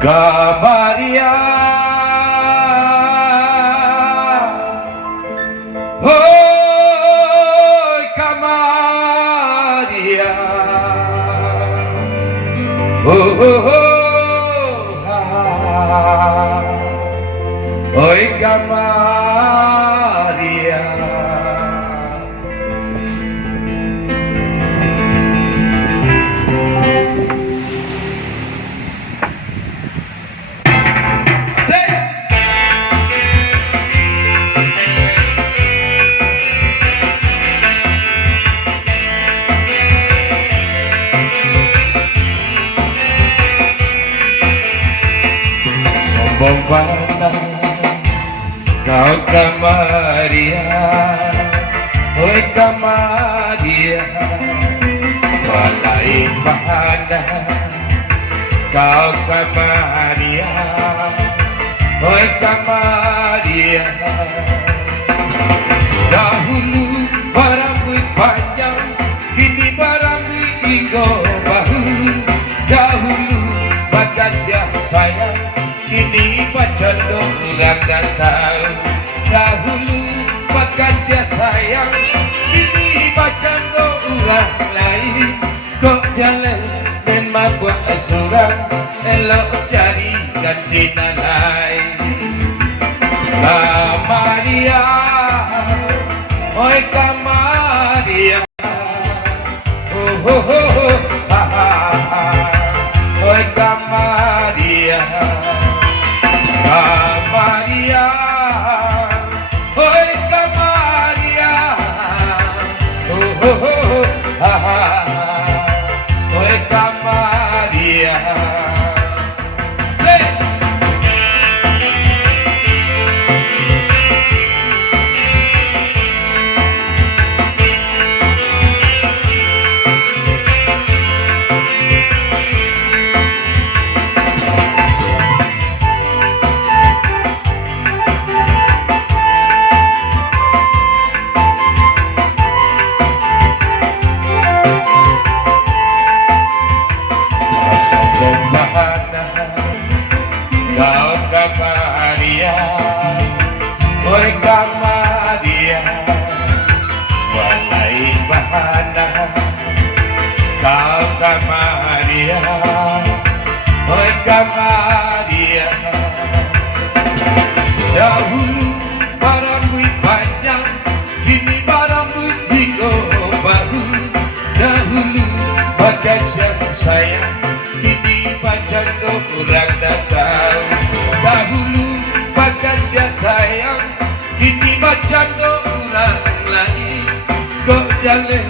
Kamaria, oh Kamaria, oh Kamaria. Bombana, kau Kamaria, oi Kamaria, walai bahana, kau Kamaria, oi Kamaria. Dahulu barambut panjang, kini barambut iko bahu. Dahulu bagajah sayang, kini pacar orang datang. Dahulu bagajah sayang, kini pacar orang lain. Kok jalan dan mabuk seorang, elok cari gantina lain. Kamaria, oi Kamaria, oh oh oh, ha ha ha, oi Kamaria. Kamaria, oi Kamaria, oh oh oh, ha ha, oi Kamaria. Kau Kamaria, oi Kamaria, walai bahana. Kau Kamaria, oi Kamaria. Dahulu barambut panjang, kini barambut iko bahu. Dahulu bagajah sayang, kini pacar orang datang. Dahulu bagajah sayang, kini pacar orang lain. Kok jalan